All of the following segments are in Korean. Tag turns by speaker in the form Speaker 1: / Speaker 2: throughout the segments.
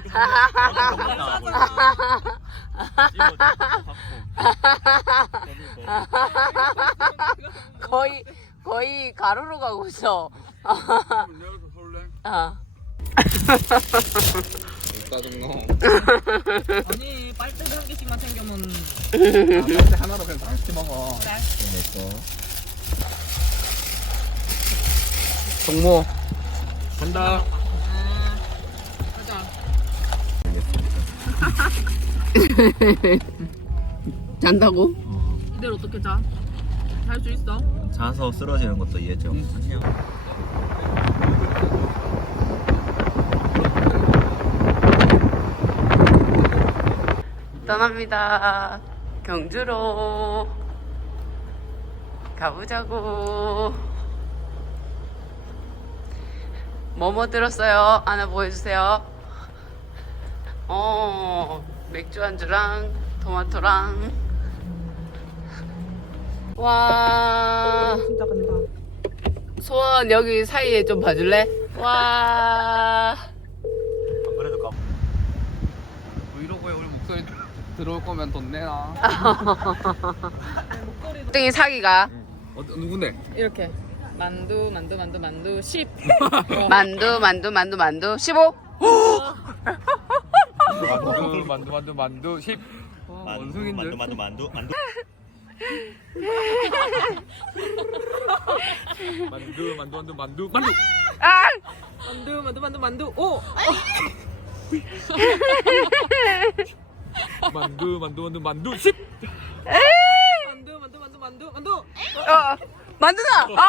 Speaker 1: 거의 가로로 가고 있어.
Speaker 2: 짜증나.
Speaker 3: 아니 빨대를 한 개씩만 챙겨면
Speaker 2: 빨대 하나로 그냥 다 같이 먹어.
Speaker 3: 그래.
Speaker 2: 됐어. 동모 간다.
Speaker 3: 가자.
Speaker 1: 잔다고?
Speaker 3: 이대로 어떻게 자? 잘 수 있어?
Speaker 4: 자서 쓰러지는 것도 이해죠.
Speaker 1: 떠납니다. 경주로 가보자고. 뭐뭐 들었어요? 하나 보여주세요. 맥주 안주랑 토마토랑. 와,
Speaker 3: 진짜 간다.
Speaker 1: 소원 여기 사이에 좀 봐줄래? 와.
Speaker 4: 안 그래도 가.
Speaker 2: 브이로그에 우리 목소리 들어올 거면 돈 내놔.
Speaker 1: 땡이 사기가
Speaker 2: 누군데?
Speaker 3: 이렇게 만두 10.
Speaker 1: 만두 15.
Speaker 2: 만두 10. 원숭인데.
Speaker 4: 만두.
Speaker 2: 만두.
Speaker 1: 아!
Speaker 3: 만두. 오!
Speaker 2: 만두 10.
Speaker 3: 만두.
Speaker 1: 만두다. 아!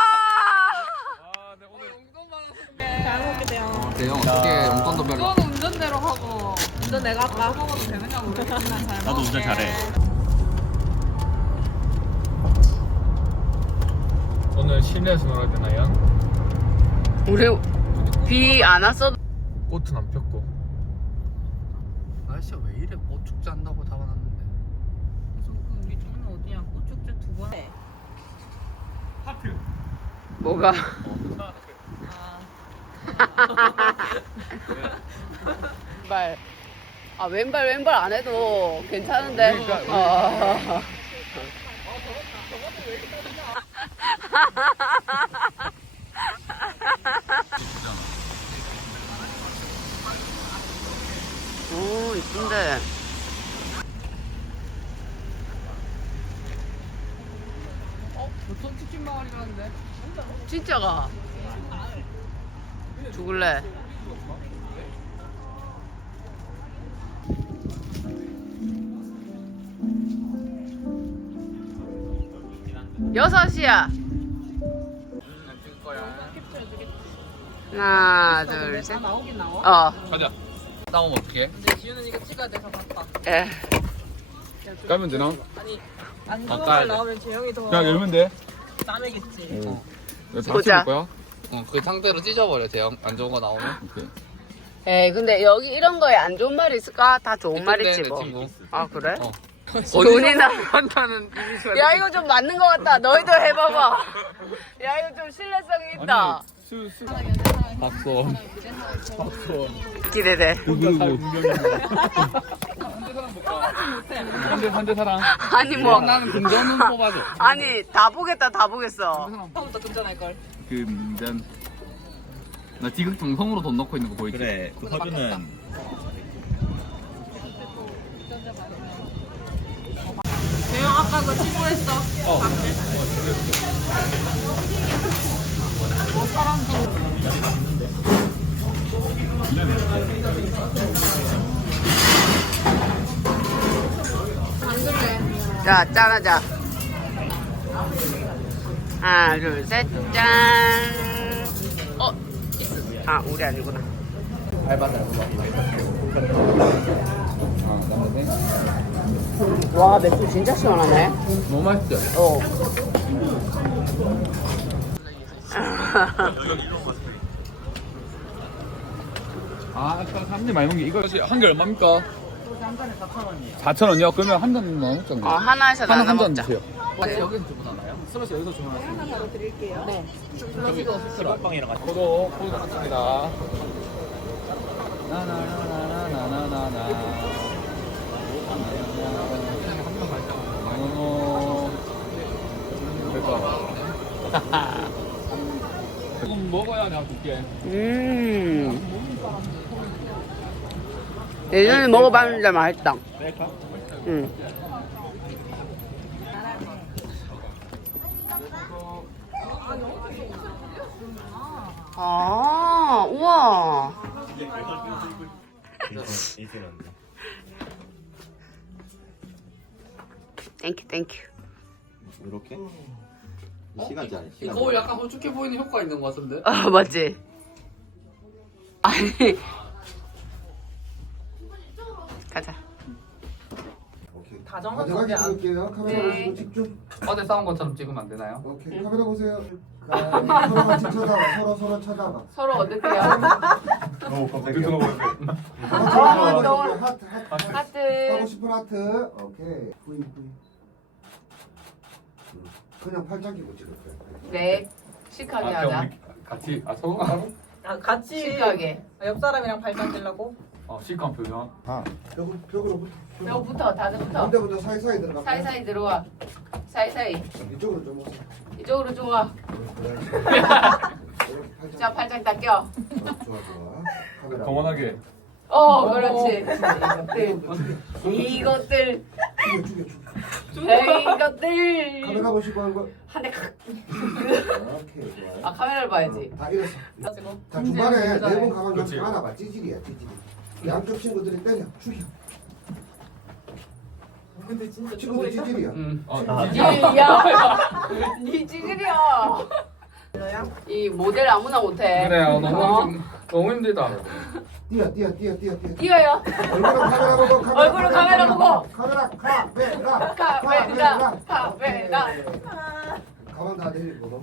Speaker 2: 네, 오늘
Speaker 3: 잘 먹을게요.
Speaker 2: 대형 어떻게 용돈도 별로.
Speaker 3: 이건 운전대로 하고 운전 내가 할까? 먹어도 되느냐 모르겠지만 잘 먹을게.
Speaker 4: 나도 운전 잘해.
Speaker 2: 오늘 실내에서 놀아야 되나요?
Speaker 1: 우리 비 안 왔어도
Speaker 2: 꽃은 안 폈고. 날씨가 왜 이래? 꽃 축제 한다고 담아놨는데.
Speaker 3: 우리 집은 어디야? 꽃축제 2번 해.
Speaker 2: 하트.
Speaker 1: 뭐가? 왼발. 왼발 안 해도 괜찮은데.
Speaker 2: 그러니까.
Speaker 1: 오, 이쁜데.
Speaker 2: 보통 치킨 마을이라는데.
Speaker 1: 진짜가. 죽을래. 여섯 시야.
Speaker 2: 찍을 거야.
Speaker 1: 하나, 둘, 셋.
Speaker 3: 나오긴 나와?
Speaker 1: 어.
Speaker 2: 가자. 나오면 어떡해?
Speaker 3: 근데 지우는 이거 찍어야 돼서 봤다.
Speaker 1: 예.
Speaker 2: 까면 되나?
Speaker 3: 아니 안
Speaker 2: 아,
Speaker 3: 좋은
Speaker 2: 까야
Speaker 3: 걸
Speaker 2: 돼.
Speaker 3: 나오면 재영이 더
Speaker 2: 그냥 열면 돼.
Speaker 3: 땀이겠지.
Speaker 2: 다
Speaker 1: 보자.
Speaker 2: 찍을 거야? 그 상태로 찢어버려. 대형 안 좋은 거 나오면. 오케이.
Speaker 1: 에이, 근데 여기 이런 거에 안 좋은 말이 있을까? 다 좋은 말이지,
Speaker 2: 내
Speaker 1: 뭐.
Speaker 2: 친구.
Speaker 1: 아, 그래?
Speaker 2: 어.
Speaker 1: 돈이나.
Speaker 2: 한다는
Speaker 1: 야, 이거 좀 맞는 것 같다. 너희도 해봐봐. 야, 이거 좀 신뢰성이 있다.
Speaker 2: 박수.
Speaker 1: 기대돼.
Speaker 2: 현대 사랑.
Speaker 1: 아니, 뭐.
Speaker 2: 나는 금전은 뽑아줘.
Speaker 1: 아니, 다 보겠다, 다 보겠어.
Speaker 3: 처음부터 금전할 걸.
Speaker 2: 금전. 나 지금 정성으로 돈 넣고 있는 거 보이지?
Speaker 4: 그래. 그 허주는
Speaker 3: 재영 아까 그거 친구했어.
Speaker 1: 자, 짠하자. 하나, 둘, 셋, 짠. 아, 우리 아니구나. 와, 맥주 진짜 시원하네.
Speaker 2: 너무 맛있죠?
Speaker 1: 어.
Speaker 2: 아, 아까 사람들이 많이 먹는 게 이거 한 개 얼마입니까? 한 잔에 4,000원이에요. 4,000원이요? 그러면 한 잔 먹자고요.
Speaker 1: 하나에서
Speaker 2: 하나
Speaker 1: 나눠
Speaker 2: 한 잔
Speaker 1: 먹자.
Speaker 2: 주세요. 여기서 주문하나요? 스러시 여기서 주문하세요. 하나 바로 드릴게요. 네.
Speaker 4: 시골빵이랑 같이.
Speaker 2: 포도 같습니다. 나나나나나. 나나나나. 조금 먹어야 내가 줄게.
Speaker 1: 예전에 먹어봤는데 맛있다. 응. 아, 우와. 땡큐, 땡큐.
Speaker 4: 이렇게? 시간짜리.
Speaker 2: 이 거울 약간 홀쭉해 보이는 효과 있는 것 같은데?
Speaker 1: 아, 맞지? 아니. 가자.
Speaker 5: 가져가게 찍을게요. 카메라
Speaker 1: 네.
Speaker 5: 보시고 집중.
Speaker 2: 어제 싸운 것처럼 찍으면 안 되나요?
Speaker 5: 오케이. 카메라 보세요. 서로 같이 쳐다봐. 서로 쳐다봐.
Speaker 1: 서로 어떻게요?
Speaker 5: 서로
Speaker 1: 아,
Speaker 5: 쳐다봐. 하트.
Speaker 1: 하트.
Speaker 5: 하고 싶은 하트. 오케이. V. 그냥 팔짱 끼고 찍을게요.
Speaker 1: 네. 시크하게 하자.
Speaker 2: 같이 서로 하고?
Speaker 3: 같이
Speaker 1: 시크하게.
Speaker 3: 옆 사람이랑 발장 끼려고.
Speaker 2: 시크한 표정.
Speaker 5: 벽으로 붙어.
Speaker 1: 뼈부터, 다들 붙어.
Speaker 5: 반대부터 사이사이 들어가.
Speaker 1: 사이사이 들어와. 사이사이.
Speaker 5: 이쪽으로 좀 오세요.
Speaker 1: 이쪽으로 좀 와.
Speaker 5: 이렇게 팔짱.
Speaker 1: 자, 팔짱 딱 껴.
Speaker 5: 좋아. 카메라.
Speaker 2: 동원하게.
Speaker 1: 그렇지. 이것들.
Speaker 5: 죽여.
Speaker 1: 이것들.
Speaker 5: 카메라 보시고 한 거.
Speaker 1: 한 대.
Speaker 5: 오케이, 좋아요.
Speaker 1: 아, 카메라를 봐야지.
Speaker 5: 다 이랬어. 자, 중간에 네 번 가만 좀 안아봐. 찌질이야, 찌질이. 양쪽 친구들이 때려, 죽여.
Speaker 3: 근데 진짜
Speaker 5: 친구들 찌질이야.
Speaker 1: 야, 니 찌질이야. 이 모델 아무나 못해.
Speaker 2: 그래요. 너무 힘들다.
Speaker 5: 뛰어.
Speaker 1: 뛰어요.
Speaker 5: 얼굴은 카메라 보고.
Speaker 1: 얼굴은 카메라 보고.
Speaker 5: 카메라, 카메라.
Speaker 1: 카메라.
Speaker 5: 가만 다 내리고.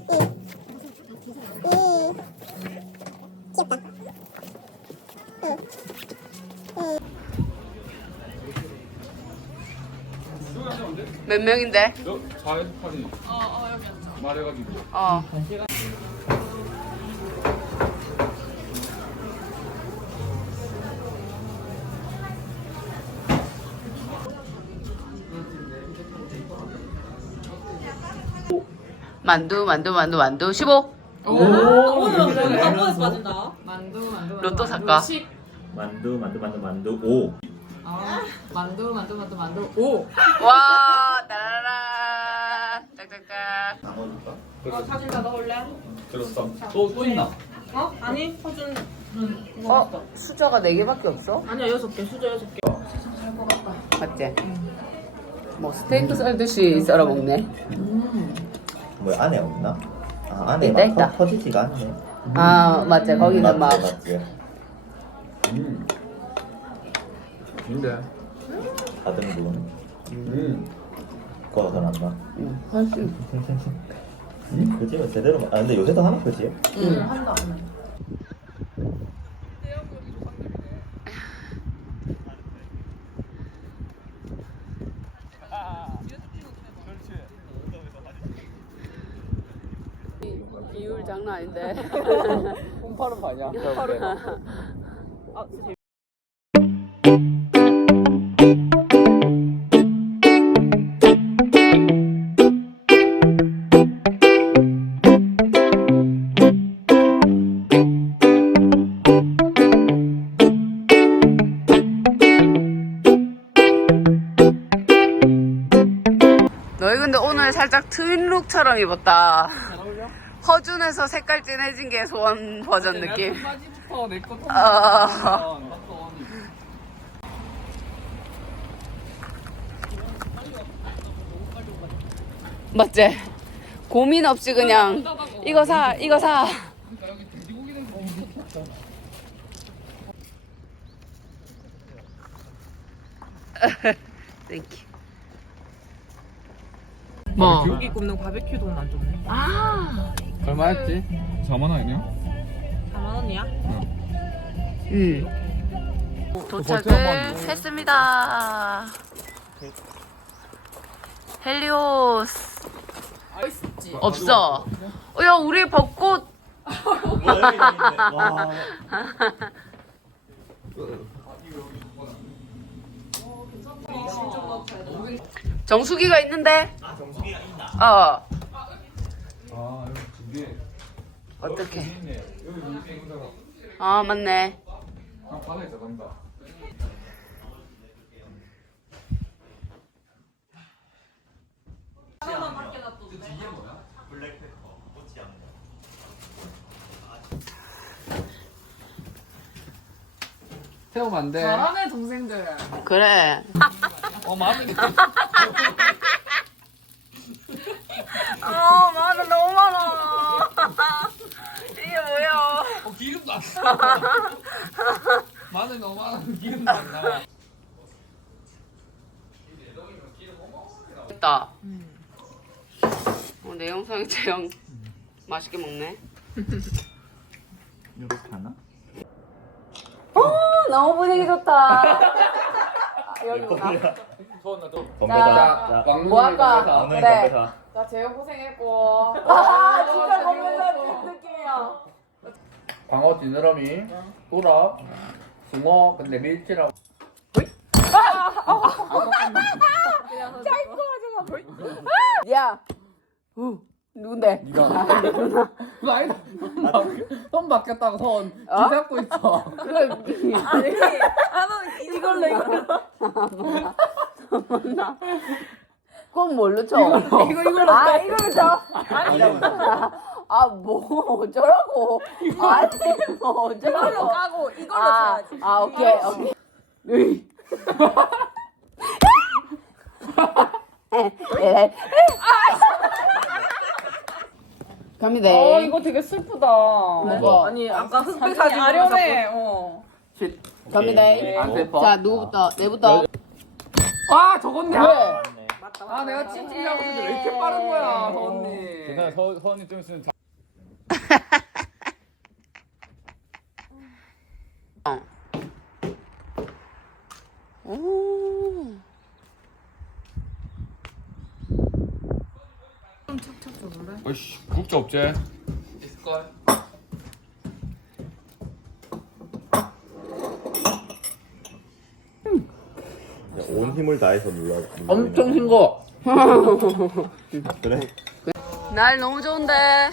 Speaker 1: 몇 명인데?
Speaker 2: 418이. 여기 앉아. 말해가지고.
Speaker 1: 만두 15.
Speaker 3: 한 번에서 빠진다.
Speaker 1: 로또 살까?
Speaker 4: 만두 5.
Speaker 3: 만두. 오.
Speaker 1: 와, 따라라. 짝짝짝.
Speaker 3: 사진 다 넣을래?
Speaker 2: 들었어. 또 있나?
Speaker 3: 아니, 허준.
Speaker 1: 숫자가 4개밖에 없어?
Speaker 3: 아니야, 6개. 수저 6개.
Speaker 1: 맞지? 뭐 스테이크 썰듯이 썰어 먹네.
Speaker 4: 뭐 안에 없나? 안에
Speaker 1: 있다,
Speaker 4: 막
Speaker 1: 있다.
Speaker 4: 터지지가 않네.
Speaker 1: 아, 맞지. 거기는 막
Speaker 4: 맞지.
Speaker 2: 근데.
Speaker 4: 4등분. 그거가 더 낫나?
Speaker 1: 훨씬.
Speaker 4: 그지면 제대로. 근데 요새도 하나 그지?
Speaker 3: 한다.
Speaker 1: 비율 장난 아닌데.
Speaker 2: 홈파는 아니야?
Speaker 1: 너희 근데 오늘 살짝 트윈룩처럼 입었다. 허준에서 색깔 진해진 게 소원 버전 느낌.
Speaker 2: 바지부터 내거
Speaker 1: 맞지? 고민 없이 그냥 이거 사. 땡큐. 뭐?
Speaker 3: 고기 굽는 바베큐 돈 안 줬네.
Speaker 2: 얼마였지? 4만 원이냐?
Speaker 3: 4만 원이야?
Speaker 1: 도착을 했습니다. 헬리오스. 없어. 야, 우리 벚꽃. 정수기가 있는데?
Speaker 4: 정수기가 있나?
Speaker 1: 어.
Speaker 2: 아 여기 두 개.
Speaker 1: 어떻게?
Speaker 2: 있네. 여기 위에 있는 거.
Speaker 1: 아, 맞네.
Speaker 2: 아 바다에 들어간다.
Speaker 4: 블랙페퍼 꽃이 안
Speaker 2: 태우면 안 돼.
Speaker 3: 잘하네 동생들.
Speaker 1: 그래.
Speaker 2: 마음이.
Speaker 1: 마늘 너무 많아. 이게 뭐야?
Speaker 2: 기름도 안 나. 마늘 너무 많아. 기름도 안 나.
Speaker 1: 됐다. 내 영상이 제일 맛있게 먹네.
Speaker 4: 이렇게 하나?
Speaker 1: 너무 분위기 좋다. 여기구나.
Speaker 4: 건배사.
Speaker 1: 뭐 할까?
Speaker 4: 오늘
Speaker 1: 그래.
Speaker 4: 건배사.
Speaker 3: 나 제일 고생했고.
Speaker 1: 진짜 건배사 느낌이야.
Speaker 2: 광어, 지느러미, 우럭, 숭어, 근데 밀치라고.
Speaker 1: 야, 누군데?
Speaker 2: 그거 아니다. 손 바뀌었다고 손. 쥐 잡고 있어.
Speaker 1: 이걸로. 그건 뭘로 쳐? 이걸로. 아, 이걸로 쳐? 아, 뭐 어쩌라고? 아니, 뭐 어쩌라고? 이걸로 까고 이걸로 쳐야지. 아, 오케이. 으이. 갑니다.
Speaker 3: 이거 되게 슬프다.
Speaker 1: 뭐가?
Speaker 3: 아니 아까 흑백 사진 아련해.
Speaker 1: 갑니다.
Speaker 2: 안 슬퍼?
Speaker 1: 자, 누구부터? 내부터.
Speaker 2: 아, 저건데.
Speaker 1: 왜?
Speaker 2: 아, 내가 찜찜하고 있는데 왜 이렇게 빠른 거야, 서 언니. 괜찮아, 서 언니 좀 있으면.
Speaker 1: 오.
Speaker 2: 어이씨, 국자 없지? 있을걸?
Speaker 4: 온 힘을 다해서 눌러.
Speaker 2: 엄청 싱거.
Speaker 4: 그래?
Speaker 1: 날 너무 좋은데.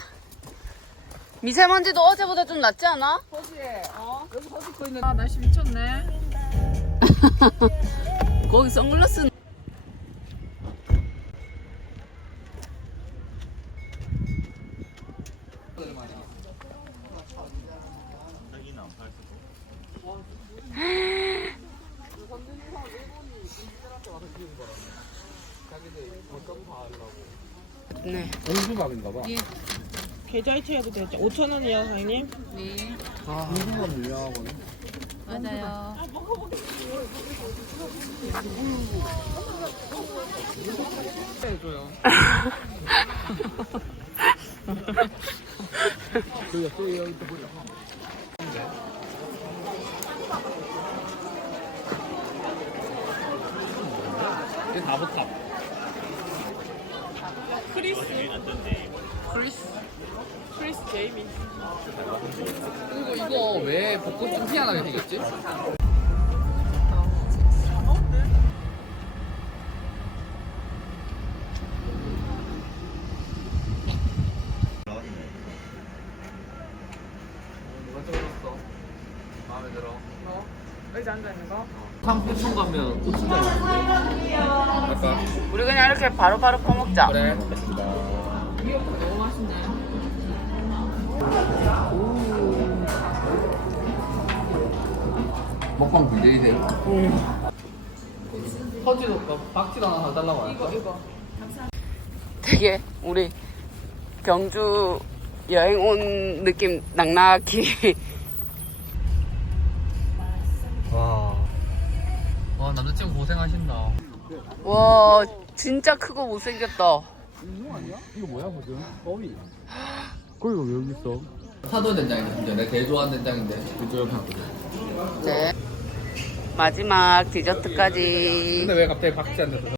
Speaker 1: 미세먼지도 어제보다 좀 낫지 않아?
Speaker 3: 거기에 여기 거기 거 있는. 아 날씨 미쳤네.
Speaker 1: 거기 선글라스. 네.
Speaker 2: 공주밥인가 봐.
Speaker 6: 계좌 이체해도 되죠? 5,000원이요, 사장님?
Speaker 1: 네.
Speaker 2: 공주밥 유명하거든.
Speaker 1: 맞아요.
Speaker 2: 해줘요. 이게 다보탑.
Speaker 6: 크리스 제이미.
Speaker 2: 이거 왜 벚꽃 좀 희한하게 생겼지? 누가 찍어줬어? 마음에 들어.
Speaker 3: 의자 앉아 있는 거?
Speaker 2: 상포천 가면 꽃 진짜 많은데. 할까?
Speaker 1: 우리 그냥 이렇게 바로바로 퍼먹자.
Speaker 2: 그래.
Speaker 3: 너무 맛있네.
Speaker 2: 먹방 분쟁이세요? 터지도 박지도 하나 달라고 하니까.
Speaker 3: 이거.
Speaker 1: 되게 우리 경주 여행 온 느낌 낙낙히.
Speaker 2: 와 남자친구 고생하신다.
Speaker 1: 와, 진짜 크고 못생겼다.
Speaker 2: 이거 뭐야 지금? 거위. 거위가 왜 여기 있어? 사도 된장이네 진짜. 내가 제일 좋아하는 된장인데. 이쪽 옆에 하거든.
Speaker 1: 네. 마지막 디저트까지.
Speaker 2: 근데 왜 갑자기 박지 않는